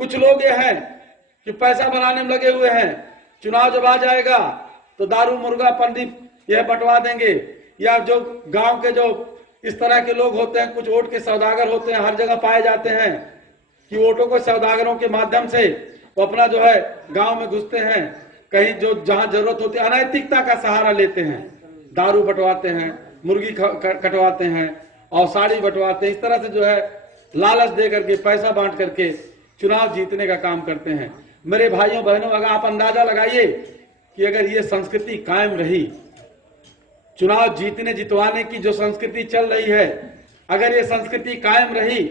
कुछ लोग ये हैं कि पैसा बनाने में लगे हुए हैं, चुनाव जब आ जाएगा तो दारू मुर्गा पंडित यह बंटवा देंगे, या जो गांव के जो इस तरह के लोग होते हैं, कुछ वोट के सौदागर होते हैं, हर जगह पाए जाते हैं कि वोटों को सौदागरों के माध्यम से वो अपना जो है गांव में घुसते हैं, कहीं जो जहां जरूरत होती है अनैतिकता का सहारा लेते हैं, दारू बंटवाते हैं, मुर्गी कटवाते हैं और साड़ी बंटवाते हैं, इस तरह से जो है लालच दे करके पैसा बांट करके चुनाव जीतने का काम करते हैं। मेरे भाइयों बहनों, अगर आप अंदाजा लगाइए कि अगर ये संस्कृति कायम रही, चुनाव जीतने जितवाने की जो संस्कृति चल रही है, अगर ये संस्कृति कायम रही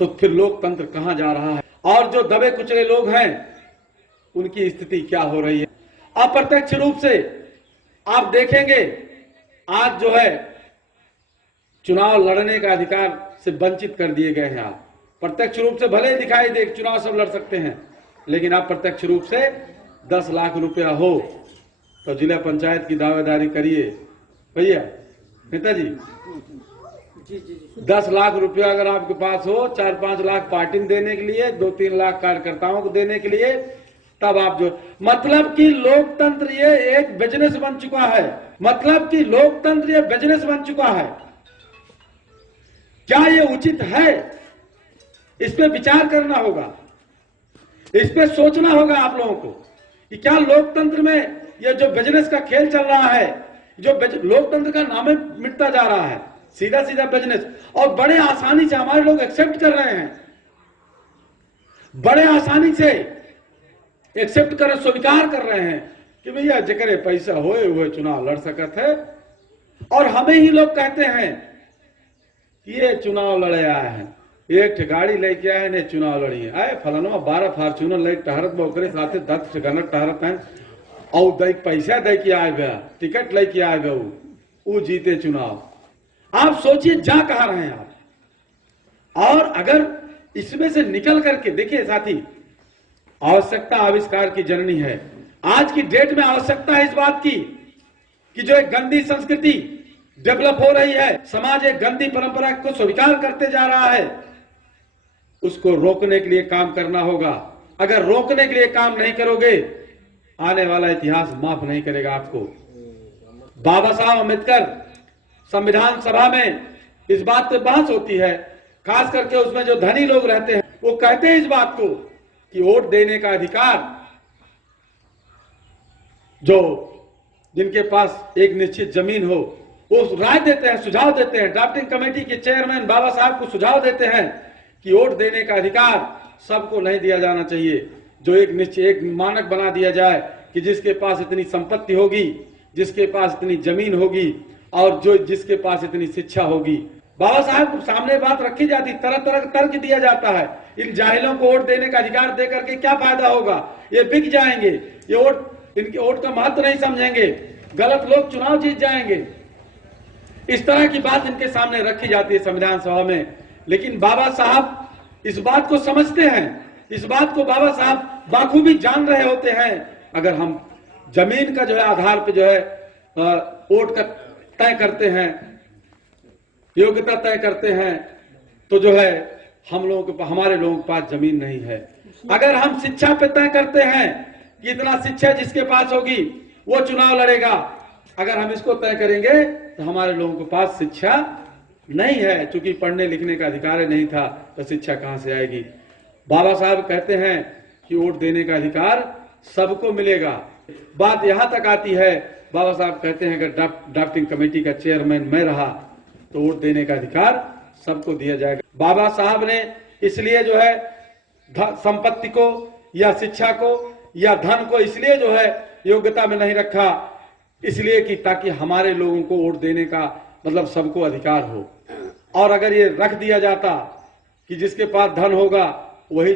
तो फिर लोकतंत्र कहां जा रहा है और जो दबे कुचले लोग हैं उनकी स्थिति क्या हो रही है। अप्रत्यक्ष रूप से आप देखेंगे आज जो है चुनाव लड़ने का अधिकार से वंचित कर दिए गए हैं। आप प्रत्यक्ष रूप से भले ही दिखाई दे चुनाव सब लड़ सकते हैं, लेकिन आप प्रत्यक्ष रूप से 10 लाख रुपया हो तो जिला पंचायत की दावेदारी करिए भैया नेताजी। 10 लाख रुपया अगर आपके पास हो, 4-5 लाख पार्टी देने के लिए, 2-3 लाख कार्यकर्ताओं को देने के लिए, तब आप जो मतलब कि लोकतंत्र ये एक बिजनेस बन चुका है, मतलब कि लोकतंत्र ये बिजनेस बन चुका है। क्या ये उचित है? इस पे विचार करना होगा, इस पे सोचना होगा आप लोगों को कि क्या लोकतंत्र में ये जो बिजनेस का खेल चल रहा है, जो लोकतंत्र का नाम मिटता जा रहा है, सीधा सीधा बिजनेस, और बड़े आसानी से हमारे लोग एक्सेप्ट कर रहे हैं, बड़े आसानी से एक्सेप्ट कर स्वीकार कर रहे हैं कि भैया जकरे पैसा होए हुए चुनाव लड़ सकत है। और हमें ही लोग कहते हैं कि ये चुनाव लड़े आए हैं, एक गाड़ी लेके आए ने चुनाव लड़ी आए, फलाना 12 फार्चूनर लेके टहरत बे साथे 10 गनक टहरत हैं और दे पैसा दे के आए गया, टिकट लेके आए गए, वो जीते चुनाव। आप सोचिए जा कहां रहे हैं आप। और अगर इसमें से निकल करके देखिए साथी, आवश्यकता आविष्कार की जननी है। आज की डेट में आवश्यकता है इस बात की कि जो एक गंदी संस्कृति डेवलप हो रही है, समाज एक गंदी परंपरा को स्वीकार करते जा रहा है, उसको रोकने के लिए काम करना होगा। अगर रोकने के लिए काम नहीं करोगे, आने वाला इतिहास माफ नहीं करेगा आपको। बाबा साहब अम्बेडकर संविधान सभा में इस बात पे बहस होती है, खास करके उसमें जो धनी लोग रहते हैं वो कहते हैं इस बात को कि वोट देने का अधिकार जो जिनके पास एक निश्चित जमीन हो वो राय देते हैं, सुझाव देते हैं। ड्राफ्टिंग कमेटी के चेयरमैन बाबा साहब को सुझाव देते हैं कि वोट देने का अधिकार सबको नहीं दिया जाना चाहिए, जो एक निश्चित एक मानक बना दिया जाए कि जिसके पास इतनी संपत्ति होगी, जिसके पास इतनी जमीन होगी और जो जिसके पास इतनी शिक्षा होगी। बाबा साहब को सामने बात रखी जाती, तरह तरह का तर्क दिया जाता है, इन जाहिलों को वोट देने का अधिकार दे करके क्या फायदा होगा, ये बिक जाएंगे, ये वोट इनके वोट का महत्व नहीं समझेंगे, गलत लोग चुनाव जीत जाएंगे। इस तरह की बात इनके सामने रखी जाती है संविधान सभा में। लेकिन बाबा साहब इस बात को समझते हैं, इस बात को बाबा साहब बाखूबी जान रहे होते हैं। अगर हम जमीन का जो है आधार पे जो है वोट का तय करते हैं, योग्यता तय करते हैं, तो जो है हम लोगों के हमारे लोगों के पास जमीन नहीं है। अगर हम शिक्षा पे तय करते हैं कि इतना शिक्षा जिसके पास होगी वो चुनाव लड़ेगा, अगर हम इसको तय करेंगे तो हमारे लोगों के पास शिक्षा नहीं है, क्योंकि पढ़ने लिखने का अधिकार नहीं था तो शिक्षा कहां से आएगी। बाबा साहब कहते हैं कि वोट देने का अधिकार सबको मिलेगा। बात यहां तक आती है, बाबा साहब कहते हैं अगर ड्राफ्टिंग कमेटी का चेयरमैन मैं रहा तो वोट देने का अधिकार सबको दिया जाएगा। बाबा साहब ने इसलिए जो है संपत्ति को या शिक्षा को या धन को इसलिए जो है योग्यता में नहीं रखा, इसलिए कि ताकि हमारे लोगों को वोट देने का मतलब सबको अधिकार हो। और अगर ये रख दिया जाता कि जिसके पास धन होगा वही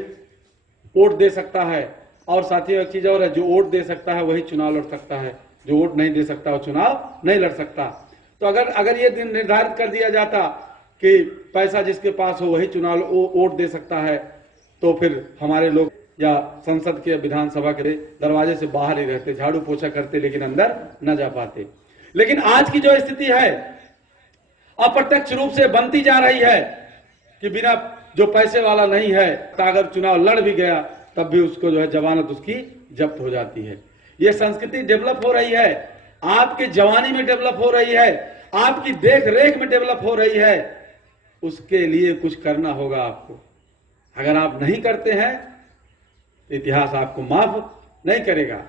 वोट दे सकता है, और साथियों एक चीज और है, जो वोट दे सकता है वही चुनाव लड़ सकता है, जो वोट नहीं दे सकता वो चुनाव नहीं लड़ सकता। तो अगर ये दिन निर्धारित कर दिया जाता कि पैसा जिसके पास हो वही चुनाव वोट दे सकता है, तो फिर हमारे लोग या संसद के विधानसभा के दरवाजे से बाहर ही रहते, झाड़ू पोछा करते, लेकिन अंदर न जा पाते। लेकिन आज की जो स्थिति है अप्रत्यक्ष रूप से बनती जा रही है कि बिना जो पैसे वाला नहीं है, तो अगर चुनाव लड़ भी गया तब भी उसको जो है जमानत उसकी जब्त हो जाती है। ये संस्कृति डेवलप हो रही है, आपके जवानी में डेवलप हो रही है, आपकी देख रेख में डेवलप हो रही है। उसके लिए कुछ करना होगा आपको। अगर आप नहीं करते हैं तो इतिहास आपको माफ नहीं करेगा।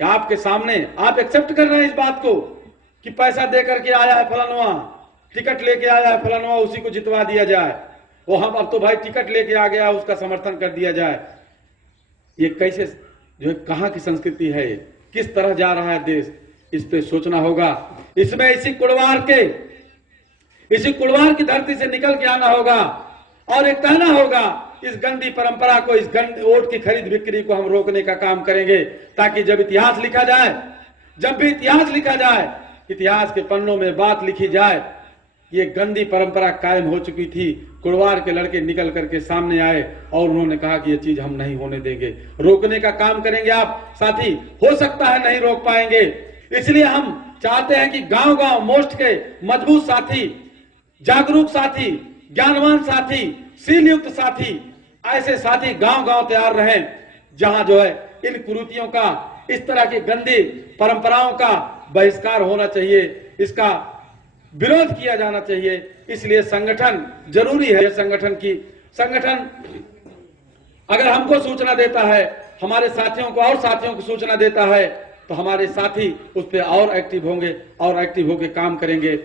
आपके सामने आप एक्सेप्ट कर रहे हैं इस बात को कि पैसा दे करके आया है फलानवा, टिकट लेके आया है फलानवा, उसी को जितवा दिया जाए। वो हम अब तो भाई टिकट लेके आ गया, उसका समर्थन कर दिया जाए। ये कैसे, जो कहां की संस्कृति है, किस तरह जा रहा है देश, इस पे सोचना होगा। इसमें इसी कुड़वार की धरती से निकल के आना होगा और एक कहना होगा, इस गंदी परंपरा को, इस गंदी वोट की खरीद बिक्री को हम रोकने का काम करेंगे, ताकि जब इतिहास लिखा जाए, जब भी इतिहास लिखा जाए, इतिहास के पन्नों में बात लिखी जाए, ये गंदी परंपरा कायम हो चुकी थी। कुड़वार के लड़के निकल करके सामने आए और उन्होंने कहा कि ये चीज हम नहीं होने देंगे, रोकने का काम करेंगे। आप साथी, हो सकता है नहीं रोक पाएंगे, इसलिए हम चाहते हैं कि गांव गांव मोस्ट के मजबूत साथी, जागरूक साथी, ज्ञानवान साथी, शील युक्त साथी, ऐसे साथी गांव गांव तैयार रहें, जहां जो है इन कुरीतियों का, इस तरह की गंदी परंपराओं का बहिष्कार होना चाहिए, इसका विरोध किया जाना चाहिए। इसलिए संगठन जरूरी है। संगठन अगर हमको सूचना देता है, हमारे साथियों को और साथियों को सूचना देता है, तो हमारे साथी उस पर और एक्टिव होंगे और एक्टिव होकर काम करेंगे।